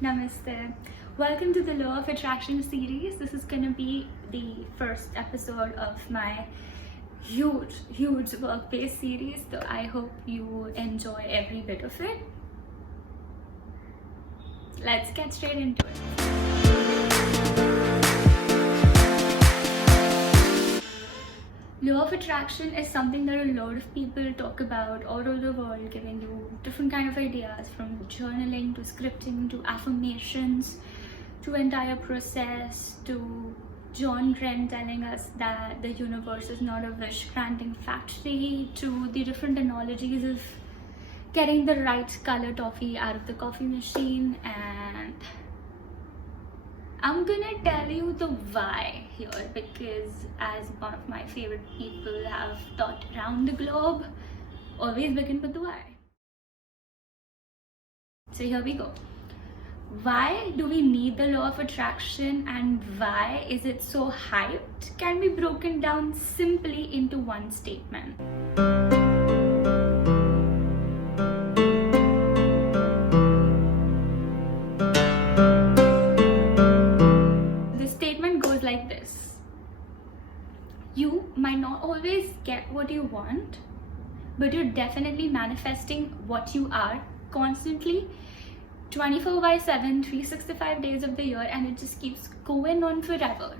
Namaste. Welcome to the Law of Attraction series. This is going to be the first episode of my huge work-based series. So I hope you enjoy every bit of it. Let's get straight into it. Law of attraction is something that a lot of people talk about all over the world, giving you different kind of ideas, from journaling to scripting to affirmations to entire process to John Gren telling us that the universe is not a wish granting factory, to the different analogies of getting the right color toffee out of the coffee machine. And I'm gonna tell you the why here, because as one of my favorite people have taught around the globe, always begin with the why. So here we go. Why do we need the law of attraction and why is it so hyped can be broken down simply into one statement. Like this: you might not always get what you want, but you're definitely manifesting what you are constantly, 24/7, 365 days of the year, and it just keeps going on forever.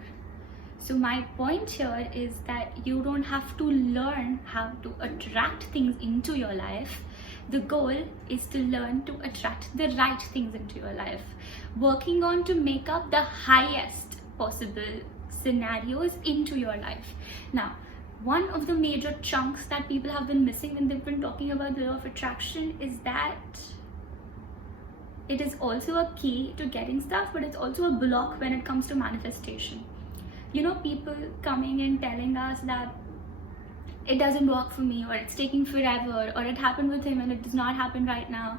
So my point here is that you don't have to learn how to attract things into your life. The goal is to learn to attract the right things into your life, working on to make up the highest possible scenarios into your life. Now, one of the major chunks that people have been missing when they've been talking about the law of attraction is that it is also a key to getting stuff, but it's also a block when it comes to manifestation. You know, people coming and telling us that it doesn't work for me, or it's taking forever, or it happened with him and it does not happen right now.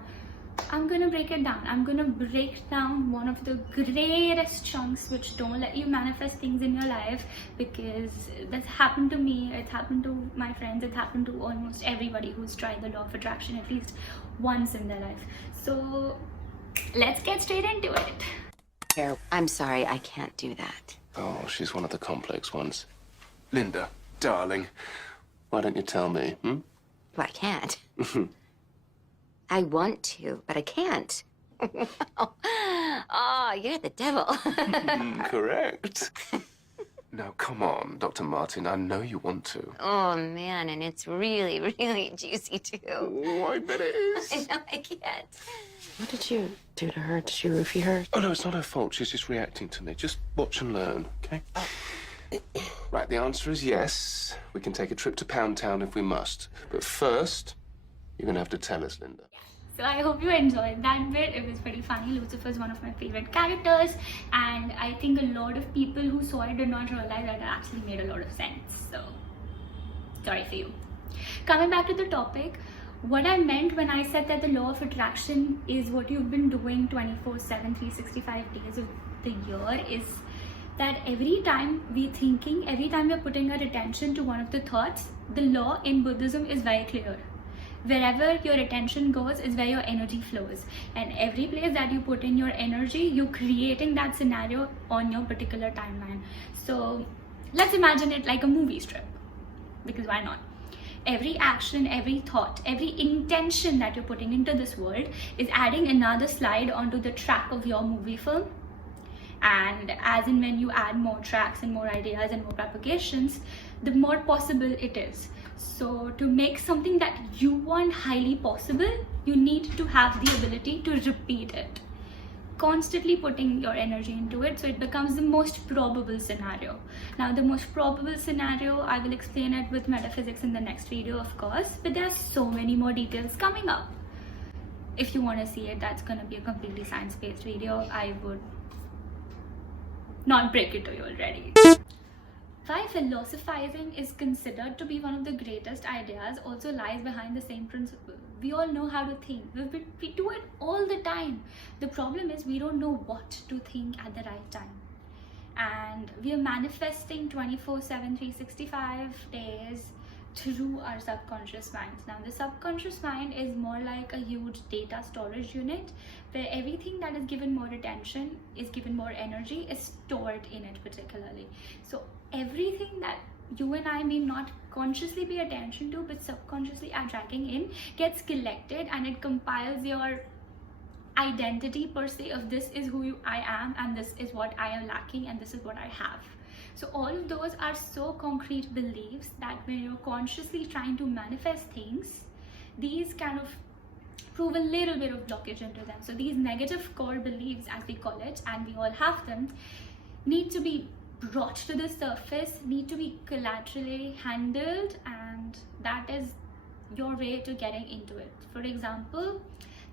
I'm gonna break it down. I'm gonna break down one of the greatest chunks which don't let you manifest things in your life, because that's happened to me, it's happened to my friends, it's happened to almost everybody who's tried the law of attraction at least once in their life. So let's get straight into it. Here, I'm sorry, I can't do that. Oh, she's one of the complex ones. Linda, darling, why don't you tell me, Well, I can't. I want to, but I can't. Oh, you're the devil. Correct. Now, come on, Dr. Martin, I know you want to. Oh, man, and it's really juicy, too. Oh, I bet it is. I know, I can't. What did you do to her? Did you roofie her? Oh, no, it's not her fault. She's just reacting to me. Just watch and learn, okay? Right, the answer is yes. We can take a trip to Pound Town if we must. But first, you're going to have to tell us, Linda. So I hope you enjoyed that bit. It was pretty funny. Lucifer is one of my favorite characters, and I think a lot of people who saw it did not realize that it actually made a lot of sense. So sorry for you. Coming back to the topic, what I meant when I said that the law of attraction is what you've been doing 24/7, 365 days of the year is that every time we're thinking, every time we're putting our attention to one of the thoughts, the law in Buddhism is very clear. Wherever your attention goes is where your energy flows, and every place that you put in your energy, you're creating that scenario on your particular timeline. So let's imagine it like a movie strip, because why not? Every action, every thought, every intention that you're putting into this world is adding another slide onto the track of your movie film. And as in when you add more tracks and more ideas and more propagations, the more possible it is. So to make something that you want highly possible, you need to have the ability to repeat it, constantly putting your energy into it, so it becomes the most probable scenario. Now, the most probable scenario, I will explain it with metaphysics in the next video, of course, but there are so many more details coming up. If you want to see it, that's going to be a completely science-based video. I would not break it to you already. Why philosophizing is considered to be one of the greatest ideas also lies behind the same principle. We all know how to think. We do it all the time. The problem is we don't know what to think at the right time. And we are manifesting 24/7, 365 days through our subconscious minds. Now, the subconscious mind is more like a huge data storage unit where everything that is given more attention, is given more energy, is stored in it particularly. So everything that you and I may not consciously pay attention to but subconsciously are dragging in gets collected, and it compiles your identity per se of this is who I am, and this is what I am lacking, and this is what I have. So all of those are so concrete beliefs that when you're consciously trying to manifest things, these kind of prove a little bit of blockage into them. So these negative core beliefs, as we call it, and we all have them, need to be brought to the surface, need to be collaterally handled, and that is your way to getting into it. For example,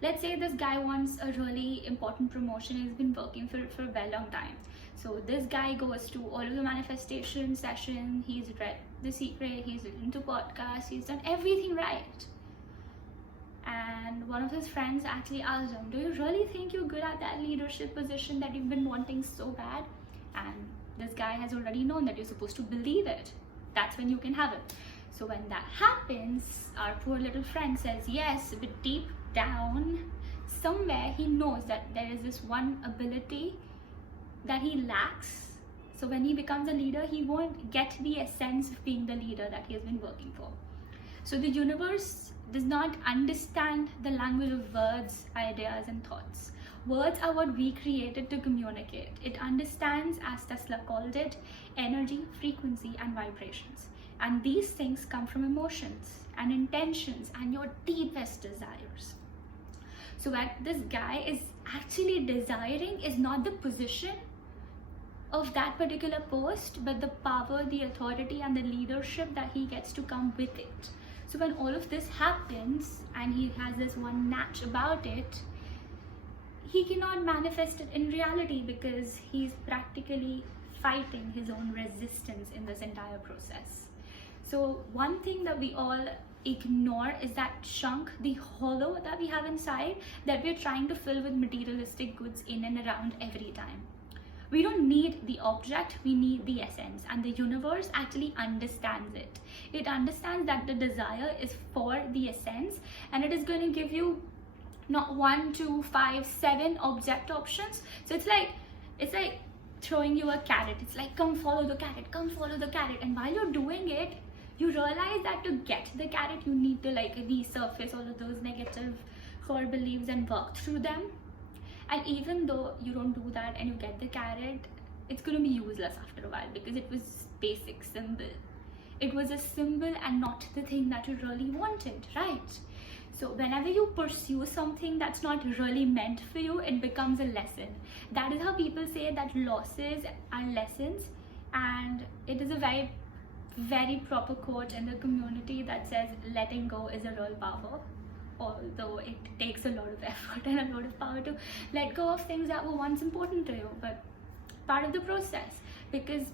let's say this guy wants a really important promotion. He's been working for a very long time. So this guy goes to all of the manifestation session, he's read The Secret, he's listened to podcasts, he's done everything right. And one of his friends actually asked him, do you really think you're good at that leadership position that you've been wanting so bad? And this guy has already known that you're supposed to believe it. That's when you can have it. So when that happens, our poor little friend says yes, but deep down, somewhere he knows that there is this one ability that he lacks. So when he becomes a leader, he won't get the essence of being the leader that he has been working for. So the universe does not understand the language of words, ideas, and thoughts. Words are what we created to communicate. It understands, as Tesla called it, energy, frequency, and vibrations. And these things come from emotions and intentions and your deepest desires. So what this guy is actually desiring is not the position of that particular post, but the power, the authority, and the leadership that he gets to come with it. So when all of this happens and he has this one natch about it, he cannot manifest it in reality because he's practically fighting his own resistance in this entire process. So one thing that we all ignore is that chunk, the hollow that we have inside, that we're trying to fill with materialistic goods in and around every time. We don't need the object, we need the essence, and the universe actually understands it. It understands that the desire is for the essence, and it is going to give you not 1, 2, 5, 7 object options. So it's like throwing you a carrot. It's like, come follow the carrot, come follow the carrot. And while you're doing it, you realize that to get the carrot, you need to like resurface all of those negative core beliefs and work through them. And even though you don't do that and you get the carrot, it's going to be useless after a while because it was basic symbol. It was a symbol and not the thing that you really wanted, right? So whenever you pursue something that's not really meant for you, it becomes a lesson. That is how people say that losses are lessons, and it is a very, very proper quote in the community that says letting go is a real power. Although it takes a lot of effort and a lot of power to let go of things that were once important to you, but part of the process, because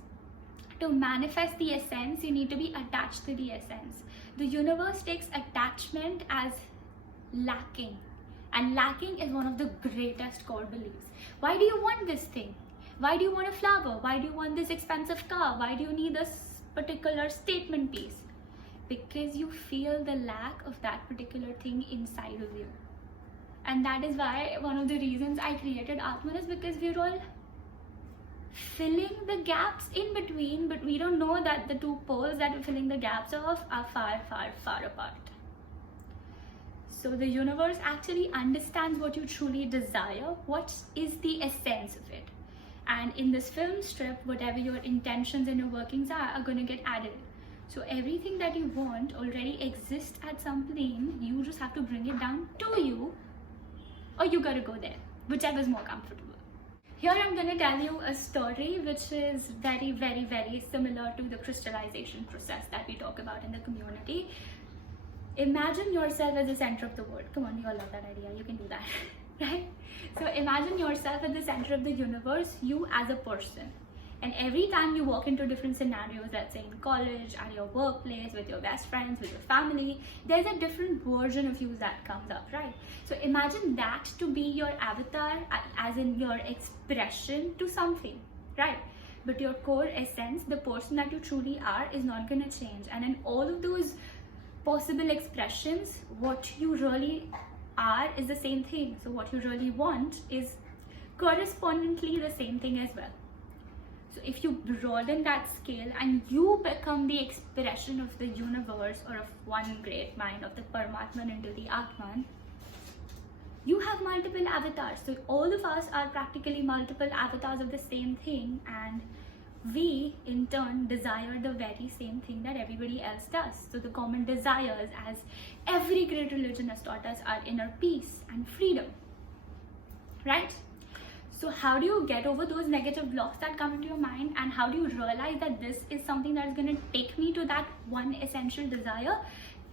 to manifest the essence, you need to be attached to the essence. The universe takes attachment as lacking, and lacking is one of the greatest core beliefs. Why do you want this thing? Why do you want a flower? Why do you want this expensive car? Why do you need this particular statement piece? Because you feel the lack of that particular thing inside of you. And that is why one of the reasons I created Atman is because we're all filling the gaps in between, but we don't know that the two poles that we're filling the gaps of are far, far, far apart. So the universe actually understands what you truly desire, what is the essence of it. And in this film strip, whatever your intentions and your workings are going to get added. So everything that you want already exists at some plane. You just have to bring it down to you, or you gotta go there, whichever is more comfortable. Here I'm gonna tell you a story which is very, very, very similar to the crystallization process that we talk about in the community. Imagine yourself as the center of the world. Come on, you all love that idea. You can do that, right? So imagine yourself at the center of the universe, you as a person. And every time you walk into different scenarios, let's say in college, at your workplace, with your best friends, with your family, there's a different version of you that comes up, right? So imagine that to be your avatar, as in your expression to something, right? but your core essence, the person that you truly are, is not going to change. And in all of those possible expressions, what you really are is the same thing. So what you really want is correspondingly the same thing as well. So if you broaden that scale and you become the expression of the universe, or of one great mind, of the Paramatman into the Atman, you have multiple avatars. So all of us are practically multiple avatars of the same thing, and we in turn desire the very same thing that everybody else does. So the common desires, as every great religion has taught us, are inner peace and freedom, right? So how do you get over those negative blocks that come into your mind, and how do you realize that this is something that is going to take me to that one essential desire?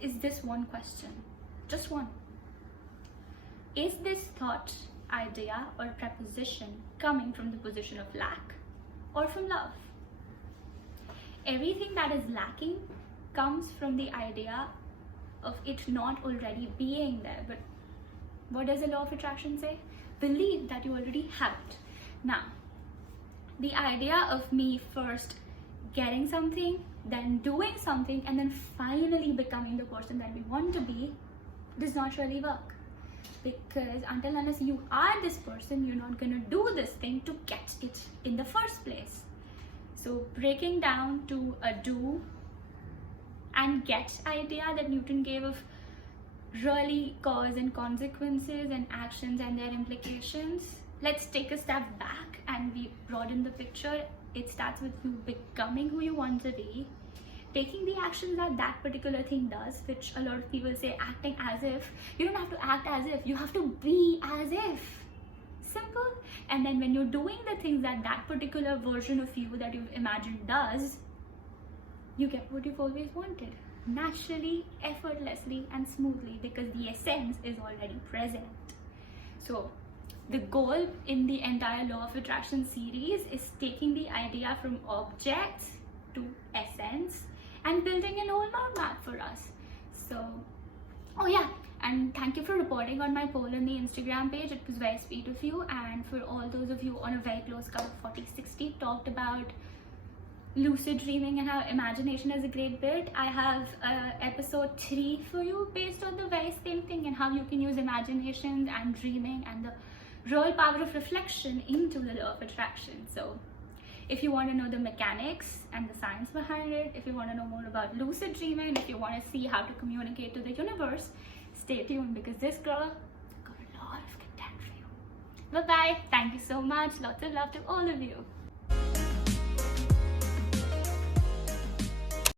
Is this one question, just one. Is this thought, idea, or preposition coming from the position of lack or from love? Everything that is lacking comes from the idea of it not already being there. But what does the law of attraction say? Believe that you already have it. Now, the idea of me first getting something, then doing something, and then finally becoming the person that we want to be does not really work. Because until unless you are this person, you're not going to do this thing to get it in the first place. So breaking down to a do and get idea that Newton gave of really cause and consequences and actions and their implications, let's take a step back and we broaden the picture. It starts with you becoming who you want to be, taking the actions that that particular thing does, which a lot of people say acting as if. You don't have to act as if, you have to be as if. Simple. And then when you're doing the things that that particular version of you that you've imagined does, you get what you've always wanted, naturally, effortlessly, and smoothly, because the essence is already present. So the goal in the entire Law of Attraction series is taking the idea from objects to essence and building an whole roadmap for us. So, oh yeah, and thank you for reporting on my poll on the Instagram page. It was very sweet of you. And for all those of you on a very close cut of 40-60 talked about lucid dreaming and how imagination is a great bit, I have episode 3 for you based on the very same thing, and how you can use imagination and dreaming and the real power of reflection into the Law of Attraction. So if you want to know the mechanics and the science behind it, if you want to know more about lucid dreaming, if you want to see how to communicate to the universe, stay tuned, because this girl got a lot of content for you. Bye bye. Thank you so much. Lots of love to all of you.